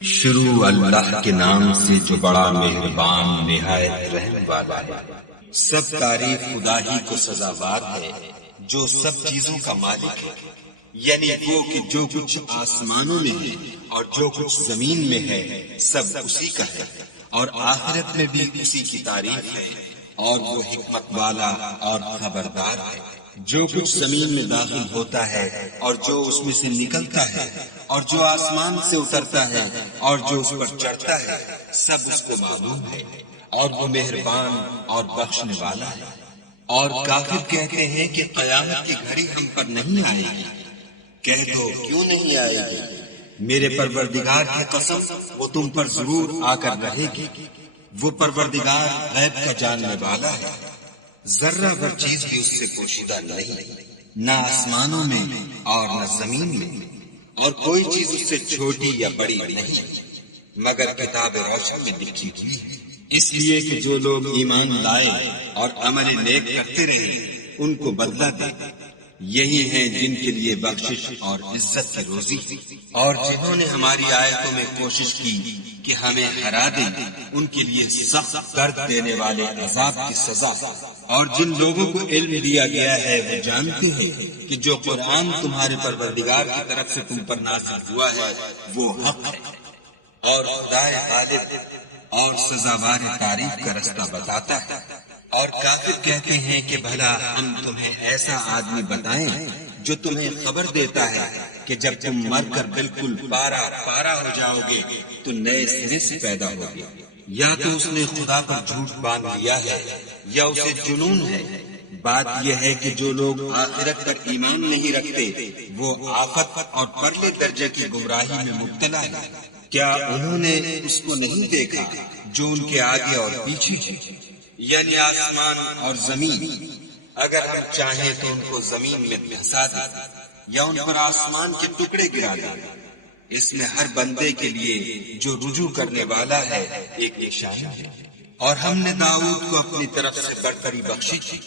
شروع اللہ کے نام سے جو بڑا مہربان نہایت رحم والا ہے۔ سب تعریف خدا ہی کو سزاوار ہے جو سب چیزوں کا مالک ہے، یعنی وہ کہ جو کچھ آسمانوں میں ہے اور جو کچھ زمین میں ہے سب اسی کا ہے، اور آخرت میں بھی اسی کی تعریف ہے، اور وہ حکمت والا اور خبردار ہے۔ جو کچھ زمین میں داخل ہوتا ہے اور جو اس میں سے نکلتا ہے اور جو آسمان سے اترتا ہے اور جو اس پر چڑھتا ہے سب اس کو معلوم ہے، اور وہ مہربان اور بخشنے والا ہے۔ اور کافر کہتے ہیں کہ قیامت کی گھڑی ہم پر نہیں آئے گی۔ کہہ دو کیوں نہیں آئے گی؟ میرے پروردگار کی قسم وہ تم پر ضرور آ کر رہے گی۔ وہ پروردگار غیب کا جاننے والا ہے، ذرہ بھر چیز بھی اس سے پوشیدہ نہیں، نہ آسمانوں میں اور نہ زمین میں، اور کوئی چیز اس سے چھوٹی یا بڑی نہیں، مگر کتاب روشن میں لکھی ہوئی ہے۔ اس لیے کہ جو لوگ ایمان لائے اور عمل نیک کرتے رہے ان کو بدلہ دے، یہی ہیں جن کے لیے بخشش اور عزت کی روزی، اور جنہوں نے ہماری آیتوں میں کوشش کی کہ ہمیں ہرا دیں ان کے لیے سخت درد دینے والے عذاب کی سزا۔ اور جن لوگوں کو علم دیا گیا ہے وہ جانتے ہیں کہ جو قرآن تمہارے پروردگار کی طرف سے تم پر نازل ہوا ہے وہ حق ہے، اور خدائے غالب اور سزاوار تعریف کا رستہ بتاتا ہے۔ اور کافر کہتے ہیں کہ بھلا ہم تمہیں ایسا آدمی بتائیں جو تمہیں خبر دیتا ہے کہ جب تم مر کر بالکل پارا ہو جاؤ گے تو نئے سرے سے پیدا ہوگے، یا تو اس نے خدا پر جھوٹ باندھ لیا ہے یا اسے جنون ہے۔ بات یہ ہے کہ جو لوگ آخرت پر ایمان نہیں رکھتے وہ آفت اور پرلے درجے کی گمراہی میں مبتلا ہے۔ کیا انہوں نے اس کو نہیں دیکھا جو ان کے آگے اور پیچھے ہے، یعنی آسمان اور زمین؟ اگر ہم چاہیں تو ان کو زمین میں دھسا دیں یا ان پر آسمان کے ٹکڑے گرا دیں۔ اس میں ہر بندے کے لیے جو رجوع کرنے والا ہے ایک نشانی ہے۔ اور ہم نے داؤد کو اپنی طرف سے برتری بخشی تھی۔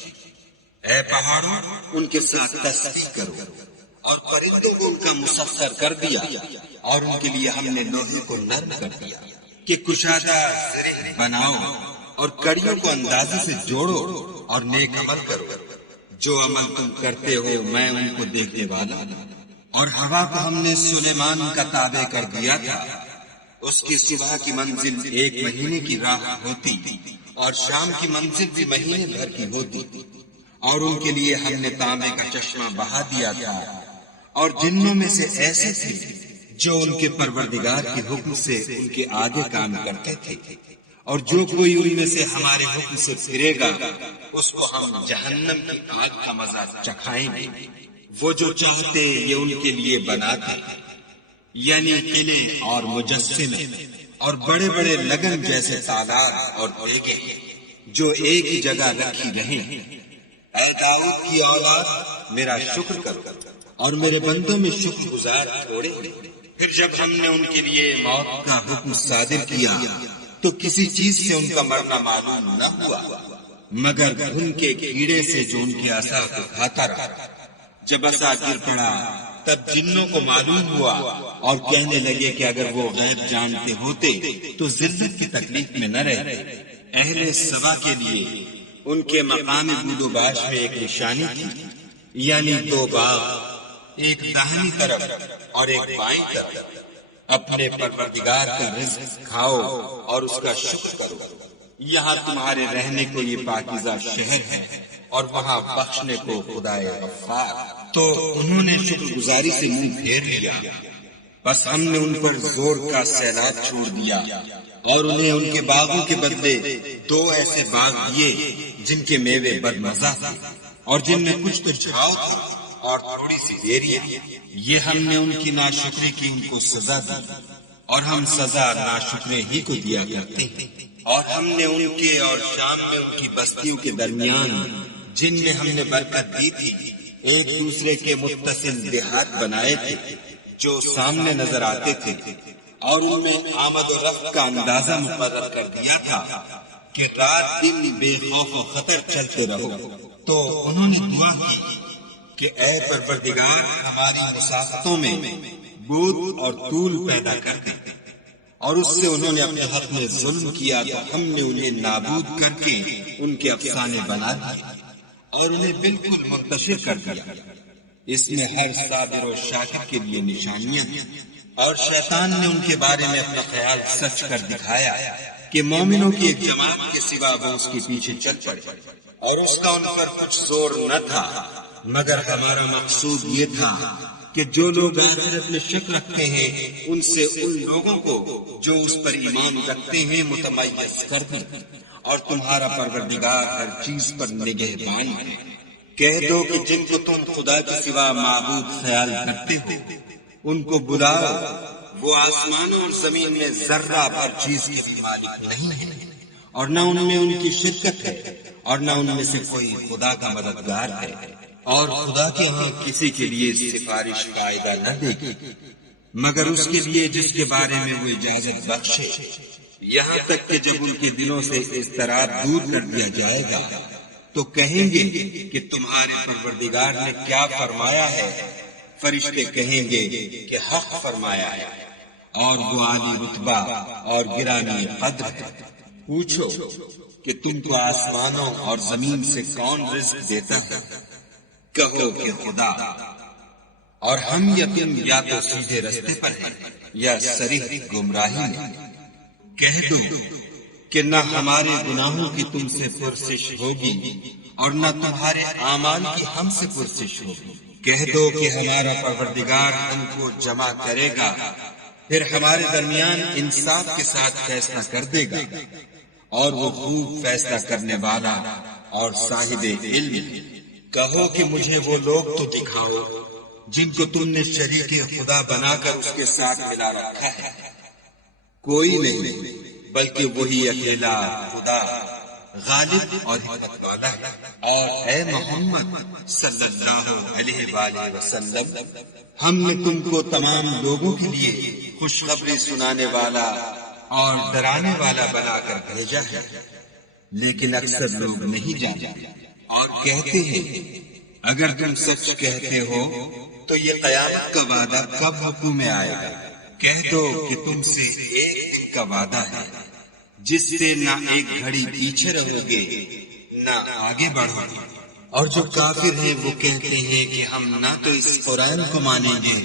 اے پہاڑوں ان کے ساتھ تسبیح کرو، اور پرندوں کو ان کا مسخر کر دیا، اور ان کے لیے ہم نے لوہے کو نرم کر دیا کہ کشادہ زرہ بناؤ، اور کڑیوں کو اندازے سے جوڑو اور نیک عمل کرو۔ جو عمل تم کرتے ہو میں ان کو دیکھنے والا ہوں۔ اور ہوا کو ہم نے سلیمان کا تابع کر دیا تھا، اس کی صبح کی منزل 1 مہینے کی راہ ہوتی اور شام کی منزل بھی مہینے بھر کی ہوتی۔ اور ان کے لیے ہم نے تانبے کا چشمہ بہا دیا تھا، اور جنوں میں سے ایسے تھے جو ان کے پروردگار کے حکم سے ان کے آگے کام کرتے تھے، اور جو کوئی ان میں سے ہمارے حکم سے پھرے گا اس کو ہم جہنم کی آگ کا مزہ چکھائیں گے۔ وہ جو چاہتے یہ ان کے لیے بناتے، یعنی قلعے اور مجسمے اور بڑے بڑے لگن جیسے تالار اور دیگیں جو ایک ہی جگہ رکھی رہیں۔ اے داؤد کی اولاد میرا شکر کرو، اور میرے بندوں میں شکر گزار تھوڑے ہیں۔ پھر جب ہم نے ان کے لیے موت کا حکم صادر کیا تو کسی چیز سے ان کا مرنا معلوم نہ ہوا مگر گھن کے کیڑے سے جو ان کے عصا کو کھاتا رہا۔ جب عصا گر پڑا تب جنوں کو معلوم ہوا اور کہنے لگے کہ اگر وہ غیب جانتے ہوتے تو ذلت کی تکلیف میں نہ رہتے۔ اہل سبا کے لیے ان کے مقام بود و باش میں ایک نشانی تھی، یعنی 2 باغ، ایک داہنی طرف اور ایک بائیں طرف۔ اپنے پروردگار کا رزق کھاؤ اور اس کا شکر کرو۔ یہاں تمہارے رہنے کو یہ پاکیزہ شہر ہے، اور وہاں بخشنے کو خدائے غفار۔ تو انہوں نے شکر گزاری سے منہ پھیر لیا، بس ہم نے ان پر زور کا سیلاب چھوڑ دیا، اور انہیں ان کے باغوں کے بدلے 2 ایسے باغ دیے جن کے میوے بدمزہ تھے، اور جن میں کچھ تو چھاؤ تھا اور تھوڑی سی دیریاں۔ یہ ہم نے ان کی ناشکری کی ان کو سزا دی، اور ہم سزا ناشکرے ہی کو دیا کرتے ہیں۔ اور ہم نے ان کے اور شام میں ان کی بستیوں کے درمیان جن میں ہم نے برکت دی تھی ایک دوسرے کے متصل دیہات بنائے تھے جو سامنے نظر آتے تھے، اور ان میں آمد و رفت کا اندازہ مقرر کر دیا تھا کہ رات دن بے خوف و خطر چلتے رہو۔ تو انہوں نے دعا کی کہ اے پروردگار ہماری مسافتوں میں بود اور طول پیدا کر دے، اور اس سے انہوں نے اپنے حق میں ظلم کیا تو ہم نے انہیں نابود کر کے ان کے افسانے بنا دیے اور انہیں بالکل منتشر کر دیا۔ اس میں ہر صابر و شاکر کے لیے نشانیاں ہیں۔ اور شیطان نے ان کے بارے میں اپنا خیال سچ کر دکھایا کہ مومنوں کی ایک جماعت کے سوا وہ اس کے پیچھے چل پڑے، اور اس کا ان پر کچھ زور نہ تھا، مگر ہمارا مقصود یہ تھا کہ جو لوگ آخرت میں شک رکھتے ہیں ان سے ان لوگوں کو جو اس پر ایمان رکھتے ہیں متمیز کر دیں، اور تمہارا پروردگار ہر چیز پر نگہبان ہے۔ کہہ دو کہ جن کو تم خدا کے سوا معبود خیال کرتے ہو ان کو بلاؤ، وہ آسمانوں اور زمین میں ذرہ بھر چیز کے بھی مالک نہیں ہے، اور نہ ان میں ان کی شرکت ہے، اور نہ ان میں سے کوئی خدا کا مددگار ہے، اور خدا کے ہاں کسی کے لیے سفارش فائدہ نہ دے گی مگر اس کے لیے جس کے بارے میں وہ اجازت بخشے، یہاں تک کہ جب ان کے دلوں سے اضطراب دور کر دیا جائے گا تو کہیں گے کہ تمہارے پروردگار نے کیا فرمایا ہے؟ فرشتے کہیں گے کہ حق فرمایا ہے، اور وہ عالی رتبہ اور گرامی قدر ہے۔ پوچھو کہ تم کو آسمانوں اور زمین سے کون رزق دیتا ہے؟ کہو کہ خدا، اور ہم یا تم یا تو سیدھے رستے پر ہیں یا صریح گمراہی میں۔ کہہ دو کہ نہ ہمارے گناہوں کی تم سے پرسش ہوگی اور نہ تمہارے اعمال کی ہم سے پرسش ہوگی۔ کہہ دو کہ ہمارا پروردگار ہم کو جمع کرے گا، پھر ہمارے درمیان انصاف کے ساتھ فیصلہ کر دے گا، اور وہ خوب فیصلہ کرنے والا اور صاحب علم ہے۔ کہو کہ مجھے وہ لوگ تو دکھاؤ جن کو تم نے شریک خدا بنا کر اس کے ساتھ ملا رکھا ہے۔ کوئی نہیں بلکہ وہی اکیلا خدا غالب اور حکمت والا ہے۔ اور اے محمد صلی اللہ علیہ وآلہ وسلم، ہم نے تم کو تمام لوگوں کے لیے خوشخبری سنانے والا اور ڈرانے والا بنا کر بھیجا ہے، لیکن اکثر لوگ نہیں جانتے اور کہتے ہیں اگر تم سچ کہتے ہو تو یہ قیامت کا وعدہ کب حکم میں آئے گا؟ کہہ دو کہ تم سے ایک دن کا وعدہ ہے جس سے نہ ایک گھڑی پیچھے رہو گے نہ آگے بڑھو گے۔ اور جو کافر ہیں وہ کہتے ہیں کہ ہم نہ تو اس قرآن کو مانیں گے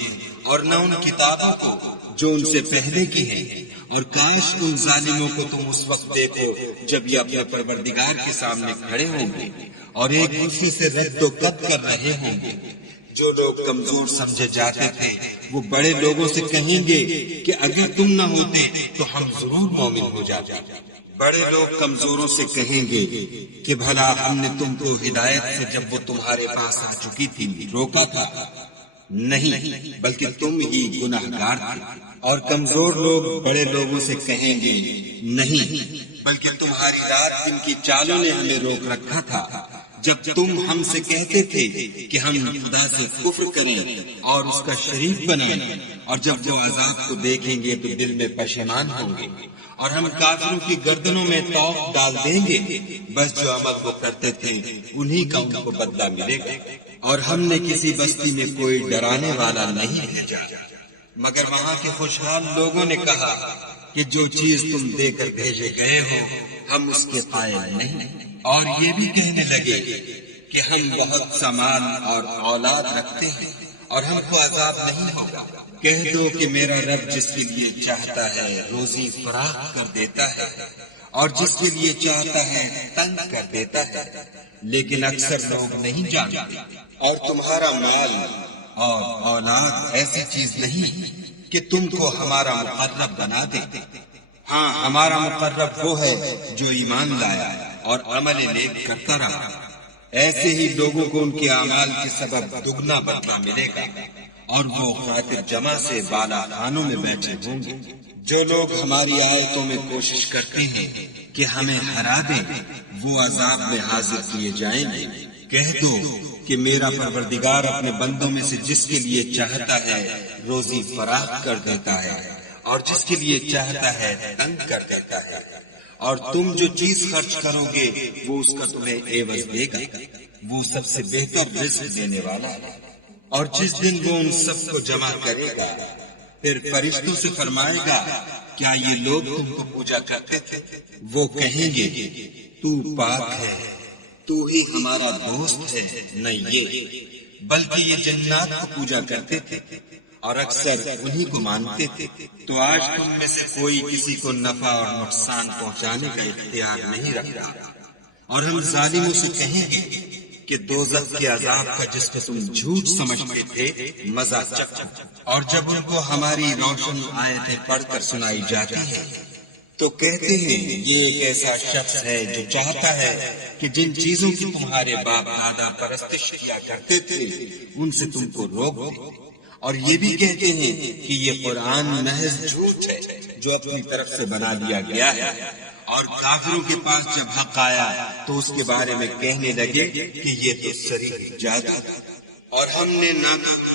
اور نہ ان کتابوں کو جو ان سے پہلے کی ہیں، اور کاش ان ظالموں کو تم اس وقت دیکھو جب یہ اپنے پروردگار کے سامنے کھڑے ہوں گے اور ایک دوسرے سے رد و قط کر رہے ہوں گے۔ جو لوگ کمزور سمجھے جاتے تھے وہ بڑے لوگوں سے کہیں گے کہ اگر تم نہ ہوتے تو ہم ضرور مومن ہو جاتے۔ بڑے لوگ کمزوروں سے کہیں گے کہ بھلا ہم نے تم کو ہدایت سے جب وہ تمہارے پاس آ چکی تھی روکا تھا؟ نہیں، بلکہ تم ہی گناہگار تھے۔ اور کمزور لوگ بڑے لوگوں سے کہیں گے نہیں، بلکہ تمہاری رات دن کی چالوں نے ہمیں روک رکھا تھا جب تم ہم سے کہتے تھے کہ ہم خدا سے کفر کریں اور اس کا شریک بنائیں، اور جب وہ عذاب کو دیکھیں گے تو دل میں پشیمان ہوں گے، اور ہم کافروں کی گردنوں میں توق ڈال دیں گے، بس جو عمل وہ کرتے تھے انہی کا ان کو بدلہ ملے گا۔ اور ہم نے کسی بستی میں کوئی ڈرانے والا نہیں بھیجا مگر وہاں کے خوشحال لوگوں نے کہا کہ جو چیز تم دے کر بھیجے گئے ہو ہم اس کے قائل نہیں، اور یہ بھی کہنے لگے کہ ہم بہت سا مال اور اولاد رکھتے ہیں اور ہم کو عذاب نہیں ہوگا۔ کہہ دو کہ میرا رب جس کے لیے چاہتا ہے روزی فراخ کر دیتا ہے اور جس کے لیے چاہتا ہے تنگ کر دیتا ہے، لیکن اکثر لوگ نہیں جانتے۔ اور تمہارا مال اور اولاد ایسی چیز نہیں کہ تم کو ہمارا مقرب بنا دے۔ ہاں، ہمارا مقرب وہ ہے جو ایمان لایا اور عمل نیک کرتا رہا۔ ایسے ہی لوگوں کو ان کے اعمال کے سبب دگنا بدلہ ملے گا، اور وہ خاطر جمع سے بالا خانوں میں بیٹھے ہوں گے۔ جو لوگ ہماری آیتوں میں کوشش کرتے ہیں کہ ہمیں ہرا دیں وہ عذاب میں حاضر کیے جائیں گے۔ کہہ دو کہ میرا پروردگار اپنے بندوں میں سے جس کے لیے چاہتا ہے روزی فراخ کر دیتا ہے اور جس کے لیے چاہتا ہے تنگ کر دیتا ہے، اور تم جو چیز خرچ کرو گے وہ اس کا تمہیں عوض دے گا، وہ سب سے بہتر رزق دینے والا ہے۔ اور جس دن وہ ان سب کو جمع کرے گا پھر فرشتوں سے فرمائے گا کیا یہ لوگ تم کو پوجا کرتے تھے؟ وہ کہیں گے تو پاک ہے، تو ہی ہمارا دوست ہے، نہیں یہ، بلکہ یہ جنات کو پوجا کرتے تھے اور اکثر انہی کو مانتے تھے۔ تو آج تم میں سے کوئی کسی کو نفع اور نقصان پہنچانے کا اختیار نہیں رکھتا، اور ہم ظالموں سے کہیں گے کہ دوزخ کے عذاب کا جس کو تم جھوٹ سمجھتے تھے مزہ چکھو۔ اور جب ان کو ہماری روشن آیتیں پڑھ کر سنائی جاتی ہیں تو کہتے ہیں یہ ایک ایسا شخص ہے جو چاہتا ہے کہ جن چیزوں کی تمہارے باپ دادا پرستش کیا کرتے تھے ان سے تم کو روک دے، اور یہ بھی کہتے ہیں کہ یہ قرآن محض جھوٹ ہے جو اپنی طرف سے بنا دیا گیا ہے۔ اور کافروں کے پاس جب حق آیا تو اس کے بارے میں کہنے لگے کہ یہ تو صریح جادو ہے۔ اور ہم نے نہ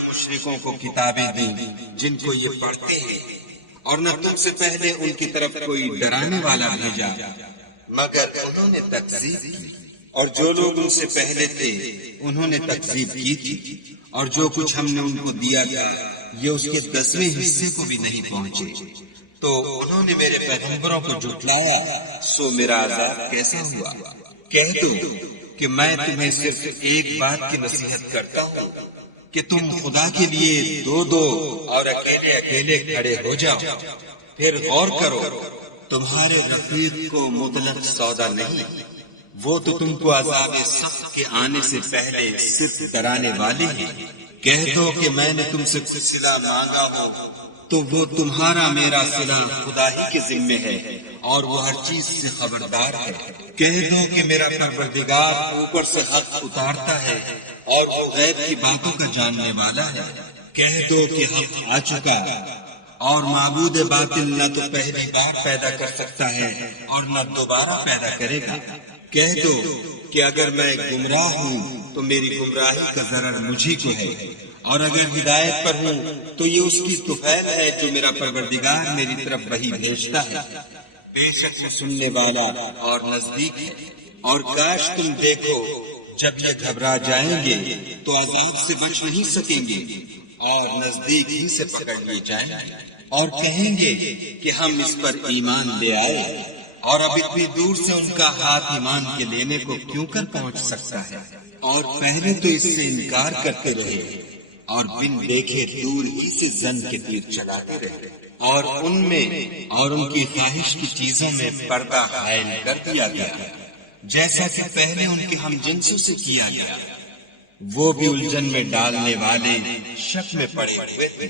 مشرکوں کو کتابیں دیں جن کو یہ پڑھتے ہیں، اور نہ تم سے پہلے ان کی طرف کوئی ڈرانے والا بھیجا، مگر انہوں نے تکذیب کی، اور جو لوگ ان سے پہلے تھے انہوں نے تکذیب کی تھی، اور جو کچھ ہم نے ان کو دیا تھا یہ اس کے 10ویں حصے کو بھی نہیں پہنچے۔ تو انہوں نے میرے پیغمبروں کو جھٹلایا، سو میرا عذاب کیسا ہوا۔ کہہ دو کہ میں تمہیں صرف ایک بات کی نصیحت کرتا ہوں کہ تم خدا کے لیے دو دو اور اکیلے اکیلے کھڑے ہو جاؤ، پھر غور کرو، تمہارے رفیق کو مطلق سودا نہیں، وہ تو تم کو عذاب سخت کے آنے سے پہلے صرف ڈرانے والے ہیں۔ کہہ دو کہ میں نے تم سے کچھ صلہ مانگا ہو تو وہ تمہارا میرا صلہ خدا ہی کے ذمے ہے، اور وہ ہر چیز سے خبردار ہے۔ کہہ دو کہ میرا پروردگار اوپر سے حق اتارتا ہے اور وہ غیب کی باتوں کا جاننے والا ہے۔ کہہ دو کہ حق آ چکا، اور معبود باطل نہ تو پہلی بار پیدا کر سکتا ہے اور نہ دوبارہ پیدا کرے گا۔ کہہ دو کہ اگر میں گمراہ ہوں تو میری گمراہی کا ضرر مجھی کو ہے، اور اگر ہدایت پر ہوں تو یہ اس کی طفیل ہے جو میرا پروردگار میری طرف وحی بھیجتا ہے۔ بے شک وہ سننے والا اور نزدیک ہے۔ اور کاش تم دیکھو جب یہ گھبرا جائیں گے تو عذاب سے بچ نہیں سکیں گے اور نزدیک ہی سے پکڑ لیے جائیں گے، اور کہیں گے کہ ہم اس پر ایمان لے آئے، اور اب اتنی دور سے ان کا ہاتھ ایمان کے لینے کو کیوں کر پہنچ سکتا ہے۔ اور پہلے تو اس سے انکار کرتے رہے اور بن دیکھے دور ہی سے زن کے تیر چلاتے رہے، اور ان میں اور ان کی خواہش کی چیزوں میں پردہ حائل کر دیا گیا، جیسا کہ پہلے ان کے ہم جنسوں سے کیا گیا۔ وہ بھی الجھن میں ڈالنے والے شک میں پڑے ہوئے تھے۔